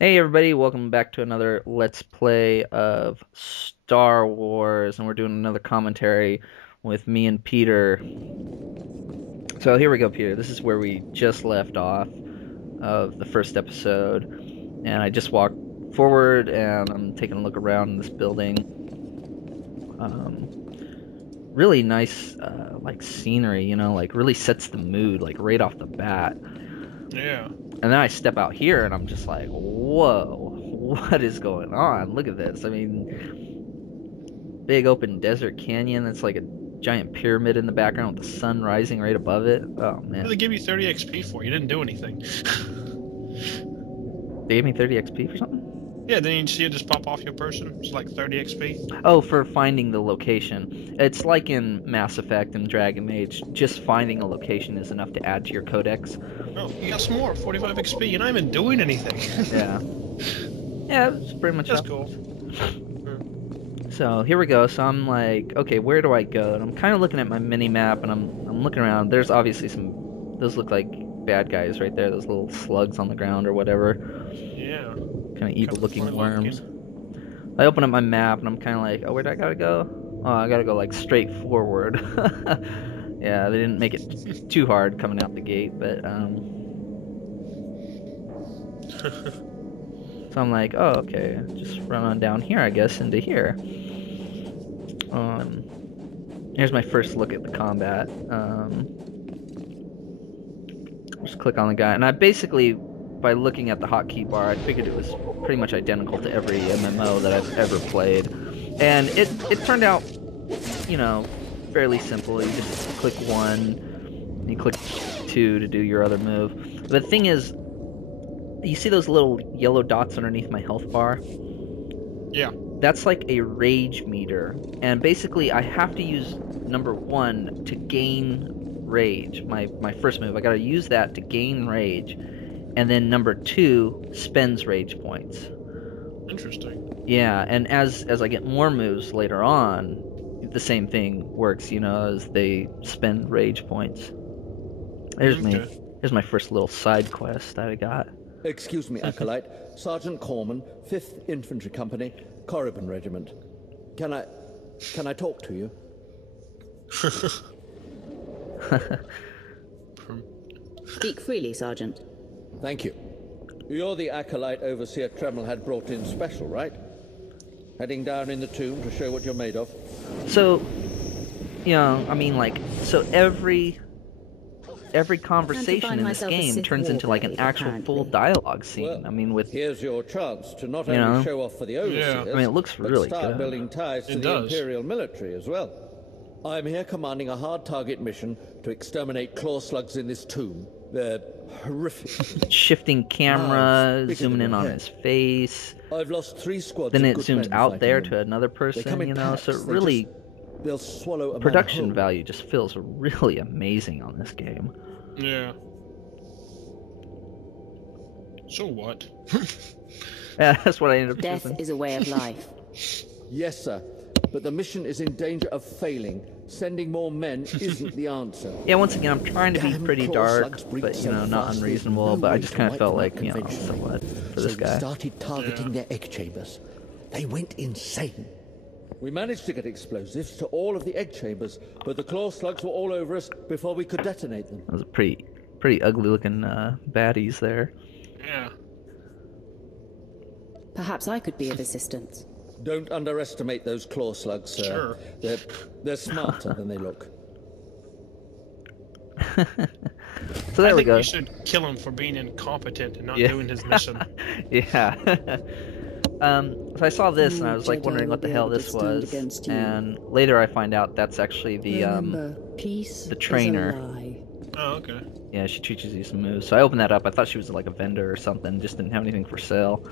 Hey everybody, welcome back to another Let's Play of Star Wars, and we're doing another commentary with me and Peter. So here we go, Peter. This is where we just left off of the first episode, and I just walked forward and I'm taking a look around this building. Really nice, like scenery, like really sets the mood, like right off the bat. Yeah. And then I step out here and I'm just like, whoa, what is going on? Look at this. I mean, big open desert canyon that's like a giant pyramid in the background with the sun rising right above it. Oh What did man. they give you 30 XP for? You didn't do anything. They gave me 30 XP for something? Yeah, then you see it just pop off your person. It's like 30 XP. Oh, for finding the location. It's like in Mass Effect and Dragon Age, just finding a location is enough to add to your codex. Oh, you got some more. 45 XP. You're not even doing anything. Yeah. Yeah, that's pretty much That's how. cool. So here we go. So I'm like, okay, where do I go? And I'm kind of looking at my mini map, and I'm looking around. There's obviously some. Those look like bad guys right there. Those little slugs on the ground or whatever. Yeah. Kind of Kind of funny evil-looking worms. looking. I open up my map, and I'm kind of like, oh, where do I gotta go? Oh, I gotta go like straight forward. Yeah, they didn't make it too hard coming out the gate, but so I'm like, oh, okay, just run on down here, I guess, into here. Um, Here's my first look at the combat. Just click on the guy, and I basically, by looking at the hotkey bar, I figured it was pretty much identical to every MMO that I've ever played, and it turned out, you know, fairly simple. You just click one, and you click two to do your other move. The thing is, you see those little yellow dots underneath my health bar? Yeah. That's like a rage meter, and basically I have to use number one to gain rage. My first move, I gotta use that to gain rage, and then number two spends rage points. Interesting. Yeah, and as I get more moves later on, the same thing works, as they spend rage points. There's me. Okay. Here's my first little side quest that I got. Excuse me, Acolyte. Sergeant Corman, 5th Infantry Company, Korriban Regiment. Can I talk to you? Speak freely, Sergeant. Thank you. You're the Acolyte Overseer Tremel had brought in special, right? Heading down in the tomb to show what you're made of? So, I mean, like, so every conversation in this myself a game Sith turns into like an warblade, actual full apparently. dialogue scene. Well, I mean, with here's your chance to not You know? only show off for the Overseers, I mean, it looks but really start good. building ties to It the does. Imperial military as well. I'm here commanding a hard target mission to exterminate claw slugs in this tomb. They're horrific. shifting camera, bigger zooming than in my on head. his face. I've lost 3 squads. Then of it good zooms men out fighting there them. to another They person, come in packs. so it They really, they'll swallow a man production whole. value just feels really amazing on this game. Yeah. So what? Yeah, that's what I ended up Death choosing. is a way of life. Yes, sir. But the mission is in danger of failing. Sending more men isn't the answer. Yeah, once again, I'm trying to be Damn pretty claw dark, slugs breed but, so not fast, unreasonable, there's no but I way just to kind of wipe felt them out like, so conventionally. what for So this we guy. started targeting Yeah. their egg chambers. They went insane. We managed to get explosives to all of the egg chambers, but the claw slugs were all over us before we could detonate them. Those are pretty ugly looking baddies there. Yeah. Perhaps I could be of assistance. Don't underestimate those claw slugs, sir. Sure. They're smarter than they look. So there I we think go. you should kill him for being incompetent and not Yeah. doing his mission. Yeah. So I saw this and I No was like Jedi wondering will what the be hell able to this stand was, against you. and later I find out that's actually Remember, peace the trainer. is a lie. Oh, okay. Yeah, she teaches you some moves. So I opened that up. I thought she was like a vendor or something. Just didn't have anything for sale.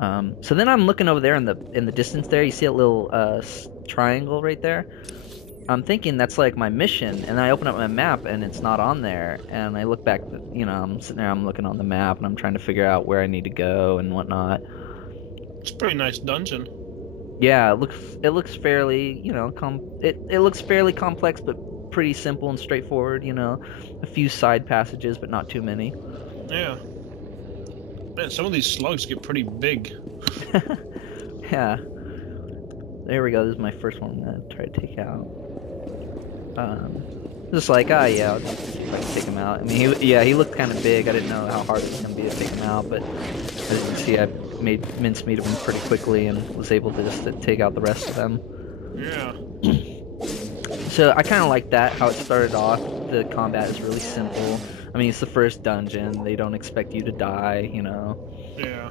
So then I'm looking over there in the distance. There, you see a little triangle right there. I'm thinking that's like my mission, and I open up my map and it's not on there. And I look back, I'm sitting there, I'm looking on the map, and I'm trying to figure out where I need to go and whatnot. It's a pretty nice dungeon. Yeah, it looks fairly, it looks fairly complex, but pretty simple and straightforward. A few side passages, but not too many. Yeah. Man, some of these slugs get pretty big. Yeah. There we go. This is my first one I'm gonna try to take out. Just like, yeah, I'll just see if I can take him out. I mean, he looked kind of big. I didn't know how hard it was gonna be to take him out, but as you can see, I made mincemeat of him pretty quickly and was able to just take out the rest of them. Yeah. So I kind of like that, how it started off. The combat is really simple. I mean, it's the first dungeon. They don't expect you to die, you know. Yeah.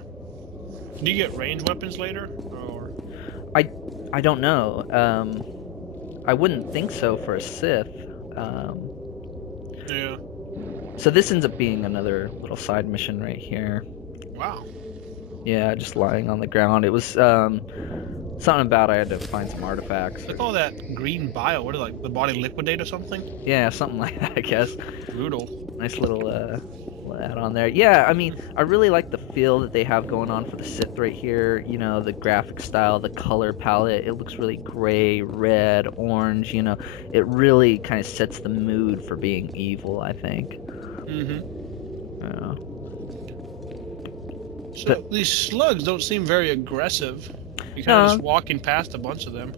Do you get ranged weapons later? Or... I don't know. I wouldn't think so for a Sith. Yeah. So this ends up being another little side mission right here. Wow. Yeah, just lying on the ground. It was something about I had to find some artifacts. Look at all that green bile. What is it, like the body liquidate or something? Yeah, something like that, I guess. Brutal. Nice little add on there. Yeah, I mean, I really like the feel that they have going on for the Sith right here. You know, the graphic style, the color palette. It looks really gray, red, orange. You know, it really kind of sets the mood for being evil, I think. Mm-hmm. Yeah. So these slugs don't seem very aggressive. You're kind of just walking past a bunch of them.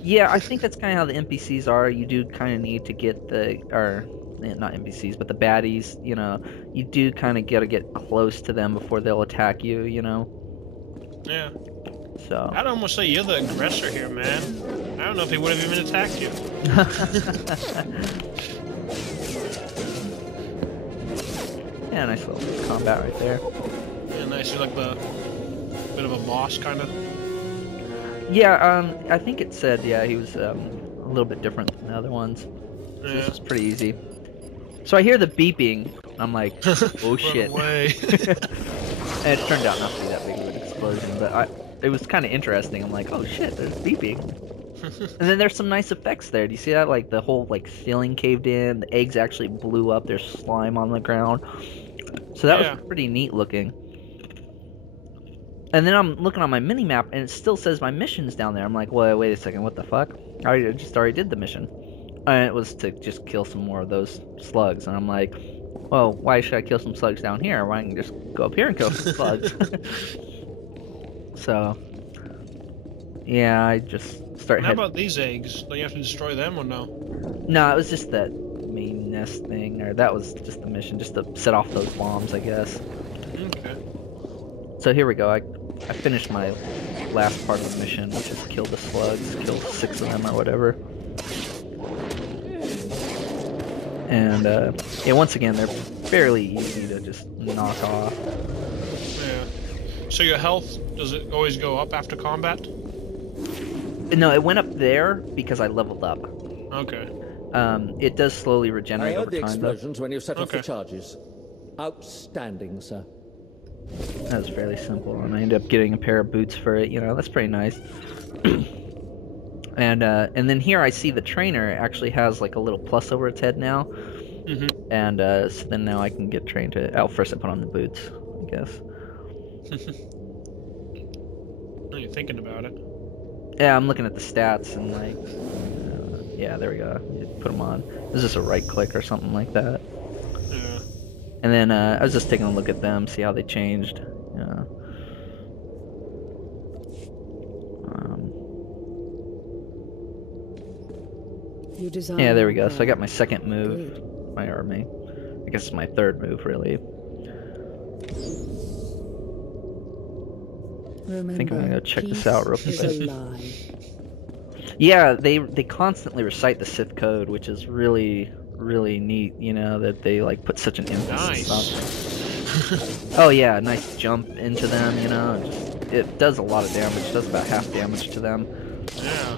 Yeah, I think that's kind of how the NPCs are. You do kind of need to get not NPCs, but the baddies, you know, you do kind of gotta get close to them before they'll attack you, you know? Yeah. So. I'd almost say you're the aggressor here, man. I don't know if he would have even attacked you. Yeah, nice little combat right there. Yeah, nice. You're like the bit of a boss, kind of. Yeah, I think it said, yeah, he was a little bit different than the other ones. So Yeah. this is pretty easy. So I hear the beeping. I'm like, oh shit. Run away. And it turned out not to be that big of an explosion, but it was kind of interesting. I'm like, oh shit, there's beeping. And then there's some nice effects there. Do you see that? Like the whole ceiling caved in, the eggs actually blew up, there's slime on the ground. So that was pretty neat looking. And then I'm looking on my mini-map, and it still says my mission's down there. I'm like, well, wait a second, what the fuck? I just already did the mission. And it was to just kill some more of those slugs. And I'm like, well, why should I kill some slugs down here? Why don't I just go up here and kill some slugs? So, yeah, I just How about these eggs? Don't you have to destroy them or no? No, it was just that main nest thing, or that was just the mission, just to set off those bombs, I guess. Okay. So here we go. I finished my last part of the mission, which is kill the slugs, kill 6 of them or whatever. And yeah, once again, they're fairly easy to just knock off. Yeah. So your health, does it always go up after combat? No, it went up there because I leveled up. Okay. It does slowly I regenerate heard over the time, though. explosions when you set off Okay. the charges. Outstanding, sir. That was fairly simple, and I ended up getting a pair of boots for it. You know, that's pretty nice. And then here I see the trainer actually has like a little plus over its head now. Mm-hmm. And so then now I can get trained to. Oh, first I put on the boots, I guess. No, you're thinking about it. Yeah, I'm looking at the stats and like, yeah, there we go. You put them on. Is this a right click or something like that? Yeah. And then I was just taking a look at them, see how they changed. Yeah, there we go. So I got my second move, my army. I guess it's my third move, really. I think I'm gonna go check this out real quick. Yeah, they constantly recite the Sith code, which is really neat. You know, that they like put such an emphasis on. Oh yeah, nice jump into them. You know, it does a lot of damage. It does about half damage to them. Yeah.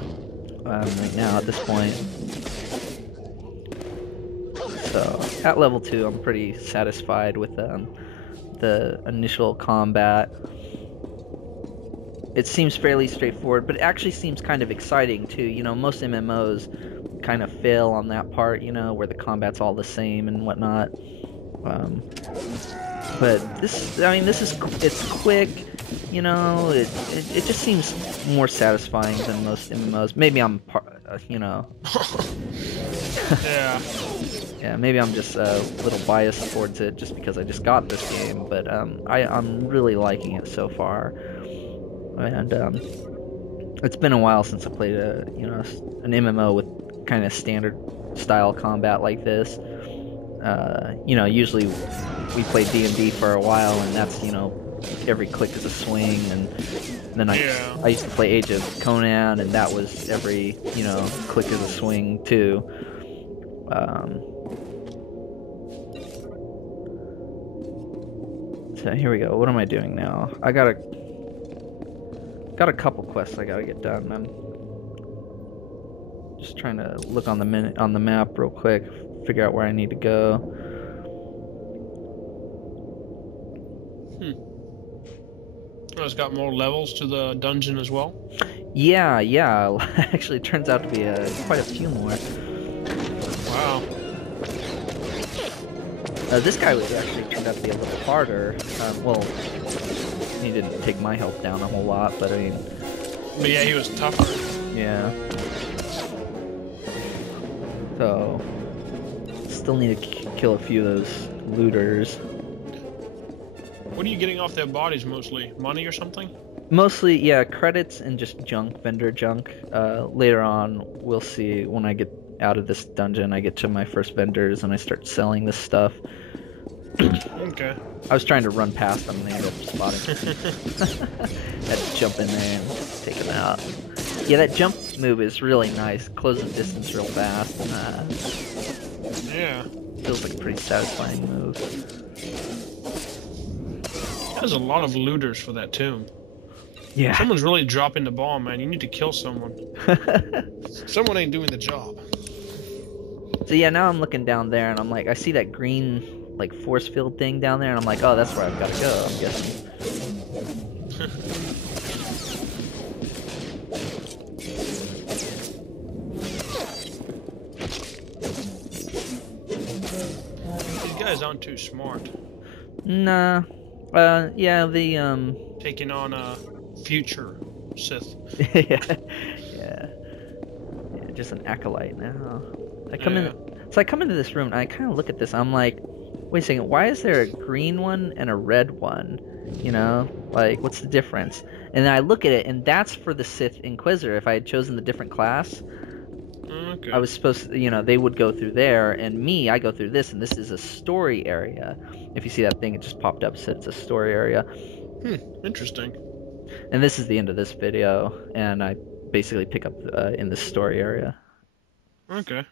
Right now at this point. So at level 2, I'm pretty satisfied with the initial combat. It seems fairly straightforward, but it actually seems kind of exciting too. You know, most MMOs kind of fail on that part, you know, where the combat's all the same and whatnot. But this, I mean, it's quick, you know, it just seems more satisfying than most MMOs. Maybe I'm, you know. Yeah. Yeah, maybe I'm just a little biased towards it just because I just got this game, but I'm really liking it so far. And it's been a while since I played an MMO with kind of standard style combat like this. Usually we play D&D for a while, and that's every click is a swing, and then I used to play Age of Conan, and that was every click is a swing too. So here we go. What am I doing now? I got a couple quests I gotta get done. I'm just trying to look on the map real quick, figure out where I need to go. Oh, it's got more levels to the dungeon as well. Yeah. Actually, it turns out to be quite a few more. Wow. This guy was actually turned out to be a little harder. Well, he didn't take my health down a whole lot, but I mean. But yeah, he was tougher. Yeah. So, still need to kill a few of those looters. What are you getting off their bodies mostly? Money or something? Mostly, yeah, credits and just junk, vendor junk. Later on, we'll see when I get out of this dungeon, I get to my first vendors and I start selling this stuff. Okay. I was trying to run past them and they ended up spotting me. Had to jump in there and take them out. Yeah, that jump move is really nice. Closes distance real fast. Yeah. Feels like a pretty satisfying move. There's a lot of looters for that tomb. Yeah. Someone's really dropping the ball, man. You need to kill someone. Someone ain't doing the job. So yeah, now I'm looking down there and I'm like, I see that green like force field thing down there and I'm like, oh, that's where I've got to go, I'm guessing. These guys aren't too smart. Nah. Yeah, the Taking on a future Sith. yeah, just an acolyte now. I come in, so I come into this room and I kind of look at this. I'm like, wait a second, why is there a green one and a red one? Like what's the difference? And then I look at it, and that's for the Sith Inquisitor. If I had chosen the different class, Okay. I was supposed to, they would go through there, and me, I go through this, and this is a story area. If you see that thing, it just popped up, said it's a story area. Interesting. And this is the end of this video, and I basically pick up in the story area. Okay.